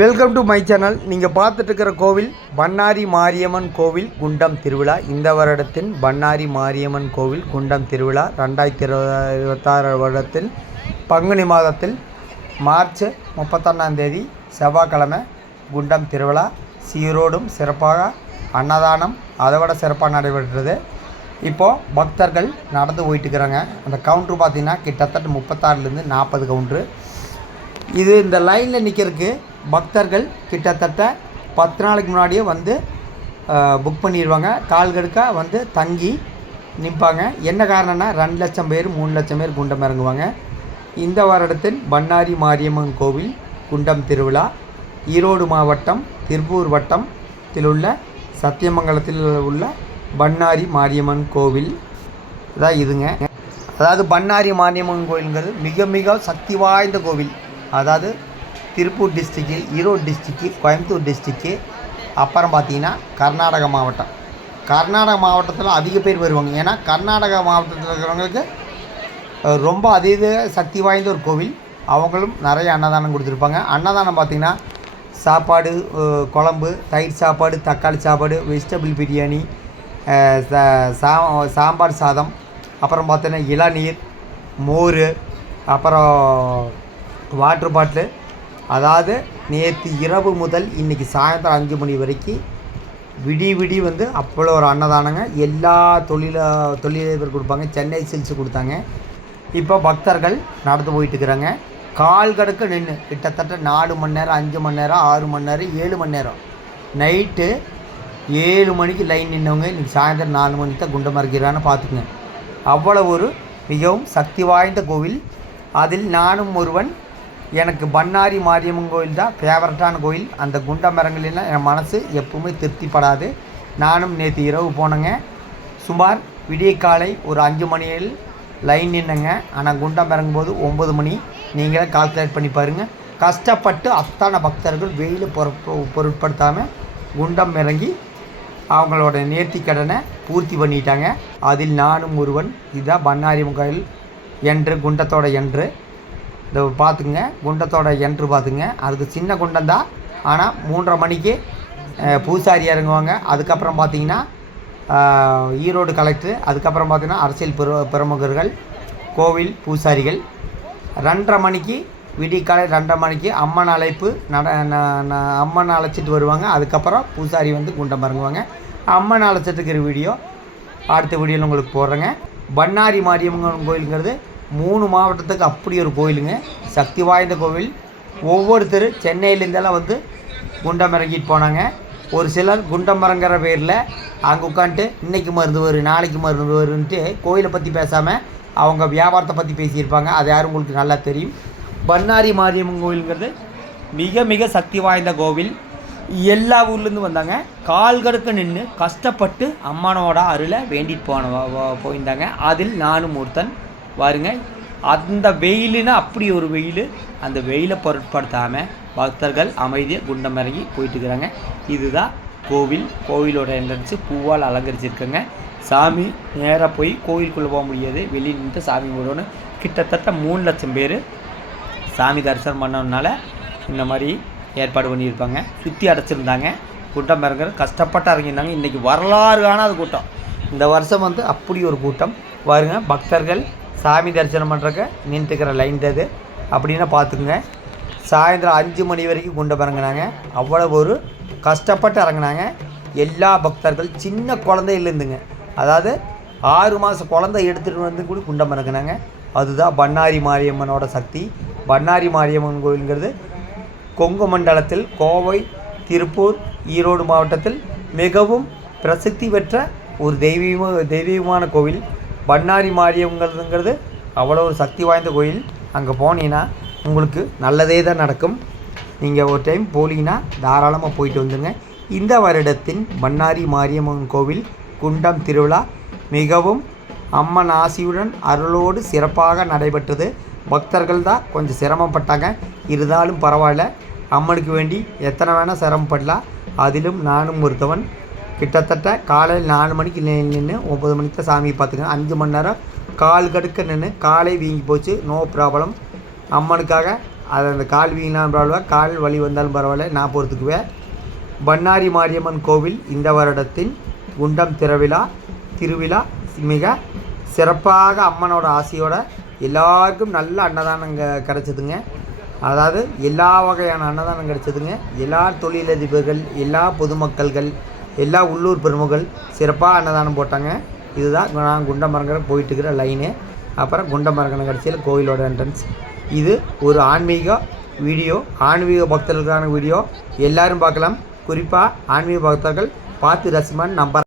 Welcome to my channel. நீங்கள் பார்த்துட்டு இருக்கிற கோவில் பண்ணாரி மாரியம்மன் கோவில் குண்டம் திருவிழா. இந்த வருடத்தின் பண்ணாரி மாரியம்மன் கோவில் குண்டம் திருவிழா 2026 வருடத்தில் பங்குனி மாதத்தில் மார்ச் 31 செவ்வாய்க்கிழமை குண்டம் திருவிழா சீரோடும் சிறப்பாக அன்னதானம் அதை விட சிறப்பாக நடைபெற்றது. இப்போது பக்தர்கள் நடந்து போயிட்டுருக்குறாங்க. அந்த கவுண்ட்ரு பார்த்திங்கன்னா கிட்டத்தட்ட 36லேருந்து 40 கவுண்ட்ரு. இது இந்த லைனில் நிற்கிறதுக்கு பக்தர்கள் கிட்டத்தட்ட 10 நாளைக்கு முன்னாடியே வந்து புக் பண்ணிடுவாங்க. கால் கடுக்க வந்து தங்கி நிற்பாங்க. என்ன காரணம்னா 2 லட்சம் பேர் 3 லட்சம் பேர் குண்டம் இறங்குவாங்க. இந்த வருடத்தின் பண்ணாரி மாரியம்மன் கோவில் குண்டம் திருவிழா ஈரோடு மாவட்டம் திருப்பூர் வட்டத்தில் உள்ள சத்தியமங்கலத்தில் உள்ள பண்ணாரி மாரியம்மன் கோவில் தான் இதுங்க. அதாவது பண்ணாரி மாரியம்மன் கோவிலுங்கிறது மிக மிக சக்தி வாய்ந்த கோவில். அதாவது திருப்பூர் டிஸ்ட்ரிக்கு, ஈரோடு டிஸ்ட்ரிக்கு, கோயம்புத்தூர் டிஸ்ட்ரிக்கு, அப்புறம் பார்த்திங்கன்னா கர்நாடக மாவட்டம். கர்நாடக மாவட்டத்தில் அதிக பேர் வருவாங்க. ஏன்னா கர்நாடக மாவட்டத்தில் இருக்கிறவங்களுக்கு ரொம்ப அதீத சக்தி வாய்ந்த ஒரு கோவில். அவங்களும் நிறைய அன்னதானம் கொடுத்துருப்பாங்க. அன்னதானம் பார்த்திங்கன்னா சாப்பாடு, குழம்பு, தயிர் சாப்பாடு, தக்காளி சாப்பாடு, வெஜிடபிள் பிரியாணி, சாம்பார் சாதம், அப்புறம் பார்த்தீங்கன்னா இளநீர், மோர், அப்புறம் வாட்ரு பாட்டிலு. அதாவது நேற்று இரவு முதல் இன்றைக்கி சாயந்தரம் 5 மணி வரைக்கும் விடி வந்து அவ்வளோ ஒரு அன்னதானங்க. எல்லா தொழிலதிபர் கொடுப்பாங்க. சென்னை சில்ஸ் கொடுத்தாங்க. இப்போ பக்தர்கள் நடந்து போயிட்டுருக்குறாங்க. கால் கடுக்க நின்று கிட்டத்தட்ட 4 மணி நேரம், 5 மணி நேரம், 6 மணி நேரம், 7 மணி நேரம். நைட்டு 7 மணிக்கு லைன் நின்றவங்க இன்றைக்கி சாயந்தரம் 4 மணிக்கு தான் குண்டம் இறக்கிறான்னு பார்த்துக்குங்க. அவ்வளோ ஒரு மிகவும் சக்தி வாய்ந்த கோவில். அதில் நானும் ஒருவன். எனக்கு பண்ணாரி மாரியம்மன் கோவில் தான் ஃபேவரட்டான கோவில். அந்த குண்டம் இறங்கலைன்னா என் மனசு எப்பவுமே திருப்திப்படாது. நானும் நேற்று இரவு போனேங்க. சுமார் விடிய காலை ஒரு 5 மணியில் லைன் நின்னுங்க. ஆனால் குண்டம் இறங்கும்போது 9 மணி. நீங்களே கால்குலேட் பண்ணி பாருங்கள். கஷ்டப்பட்டு அத்தனை பக்தர்கள் வெயில் பொருட்படுத்தாமல் குண்டம் இறங்கி அவங்களோட நேர்த்தி கடனை பூர்த்தி பண்ணிட்டாங்க. அதில் நானும் ஒருவன். இதுதான் பண்ணாரி கோயில் என்று, குண்டத்தோட என்று. இதை பார்த்துங்க, குண்டத்தோட என்று பார்த்துங்க. அதுக்கு சின்ன குண்டம் தான். ஆனால் 3:30 மணிக்கு பூசாரி இறங்குவாங்க. அதுக்கப்புறம் பார்த்திங்கன்னா ஈரோடு கலெக்டரு, அதுக்கப்புறம் பார்த்திங்கன்னா அரசியல் பிரமுகர்கள், கோவில் பூசாரிகள். 2:30 மணிக்கு விடிகாலை 2:30 மணிக்கு அம்மன் அழைப்பு அம்மன் அழைச்சிட்டு வருவாங்க. அதுக்கப்புறம் பூசாரி வந்து குண்டம் இறங்குவாங்க. அம்மன் அழைச்சிட்டு இருக்கிற வீடியோ அடுத்த வீடியோவில் உங்களுக்கு போடுறேங்க. பண்ணாரி மாரியம்மன் கோயிலுங்கிறது 3 மாவட்டத்துக்கு அப்படி ஒரு கோயிலுங்க. சக்தி வாய்ந்த கோவில். ஒவ்வொருத்தர் சென்னையிலேருந்தெல்லாம் வந்து குண்டம் இறங்கிட்டு போனாங்க. ஒரு சிலர் குண்டம் இறங்குற பேரில் அங்கே உட்காந்துட்டு இன்றைக்கி மருந்து வரும், நாளைக்கு மருந்து வருன்ட்டு கோயிலை பற்றி பேசாமல் அவங்க வியாபாரத்தை பற்றி பேசியிருப்பாங்க. அது யாரும் உங்களுக்கு நல்லா தெரியும். பண்ணாரி மாரியம்மன் கோயிலுங்கிறது மிக மிக சக்தி வாய்ந்த கோவில். எல்லா ஊர்லேருந்து வந்தாங்க. கால் கடுக்க நின்று கஷ்டப்பட்டு அம்மனோட அருளை வேண்டிட்டு போயிருந்தாங்க. அதில் நானும் ஒருத்தன். பாருங்க, அந்த வெயிலுன்னா அப்படி ஒரு வெயில். அந்த வெயிலை பொருட்படுத்தாமல் பக்தர்கள் அமைதியாக குண்டம் இறங்கி போயிட்டுருக்குறாங்க. இதுதான் கோவில். கோவிலோட என்ட்ரன்ஸு பூவால் அலங்கரிச்சிருக்குங்க. சாமி நேராக போய் கோவிலுக்குள்ளே போக முடியாது. வெளியில் நின்று சாமி போடணும். கிட்டத்தட்ட 3 லட்சம் பேர் சாமி தரிசனம் பண்ணதுனால இந்த மாதிரி ஏற்பாடு பண்ணியிருப்பாங்க. சுற்றி அடைச்சிருந்தாங்க. கூட்டம் இறங்குற கஷ்டப்பட்டு இறங்கியிருந்தாங்க. இன்றைக்கி வரலாறு காணாத கூட்டம். இந்த வருஷம் வந்து அப்படி ஒரு கூட்டம். பாருங்க, பக்தர்கள் சாமி தரிசனம் பண்ணுறக்க நின்றுக்கிற லைன் அது அப்படின்னா பார்த்துக்குங்க. சாயந்தரம் 5 மணி வரைக்கும் குண்டம் இறங்கினாங்க. அவ்வளோ ஒரு கஷ்டப்பட்டு இறங்கினாங்க. எல்லா பக்தர்கள் சின்ன குழந்தையிலேருந்துங்க, அதாவது 6 மாத குழந்தை எடுத்துகிட்டு வந்து கூட குண்டம் இறங்கினாங்க. அதுதான் பண்ணாரி மாரியம்மனோட சக்தி. பண்ணாரி மாரியம்மன் கோவிலுங்கிறது கொங்கு மண்டலத்தில் கோவை, திருப்பூர், ஈரோடு மாவட்டத்தில் மிகவும் பிரசித்தி பெற்ற ஒரு தெய்வீகமான கோவில். பண்ணாரி மாரியம்மங்கிறதுங்கிறது அவ்வளோ ஒரு சக்தி வாய்ந்த கோயில். அங்கே போனீங்கன்னா உங்களுக்கு நல்லதே தான் நடக்கும். நீங்கள் ஒரு டைம் போனீங்கன்னா தாராளமாக போயிட்டு வந்துடுங்க. இந்த வருடத்தின் பண்ணாரி மாரியம்மன் கோவில் குண்டம் திருவிழா மிகவும் அம்மன் ஆசியுடன் அருளோடு சிறப்பாக நடைபெற்றது. பக்தர்கள் தான் கொஞ்சம் சிரமப்பட்டாங்க. இருந்தாலும் பரவாயில்ல. அம்மனுக்கு வேண்டி எத்தனை வேணால் சிரமப்படலாம். அதிலும் நானும் ஒருத்தவன். கிட்டத்தட்ட காலையில் 4 மணிக்கு நின்று 9 மணிக்கு தான் சாமியை பார்த்துக்கங்க. 5 மணி நேரம் கால் கடுக்க நின்று காலை வீங்கி போச்சு. No problem. அம்மனுக்காக அது அந்த கால் வீங்கினாலும் பரவாயில்ல, கால் வலி வந்தாலும் பரவாயில்ல, நான் பொறுத்துக்குவேன். பண்ணாரி மாரியம்மன் கோவில் இந்த வருடத்தின் குண்டம் திருவிழா மிக சிறப்பாக அம்மனோட ஆசையோட எல்லாருக்கும் நல்ல அன்னதானம் கிடச்சிதுங்க. அதாவது எல்லா வகையான அன்னதானம் கிடச்சிதுங்க. எல்லா தொழிலதிபர்கள், எல்லா பொதுமக்கள்கள், எல்லா உள்ளூர் பிரமுகர்கள் சிறப்பாக அன்னதானம் போட்டாங்க. இதுதான் நான் குண்டமரங்கரை போயிட்டுருக்கிற லைனு. அப்புறம் குண்டமரங்கனை கடைசியில் கோவிலோட என்ட்ரன்ஸ். இது ஒரு ஆன்மீக வீடியோ, ஆன்மீக பக்தர்களுக்கான வீடியோ. எல்லோரும் பார்க்கலாம். குறிப்பாக ஆன்மீக பக்தர்கள் பார்த்து ரசிமான்னு நம்புறேன்.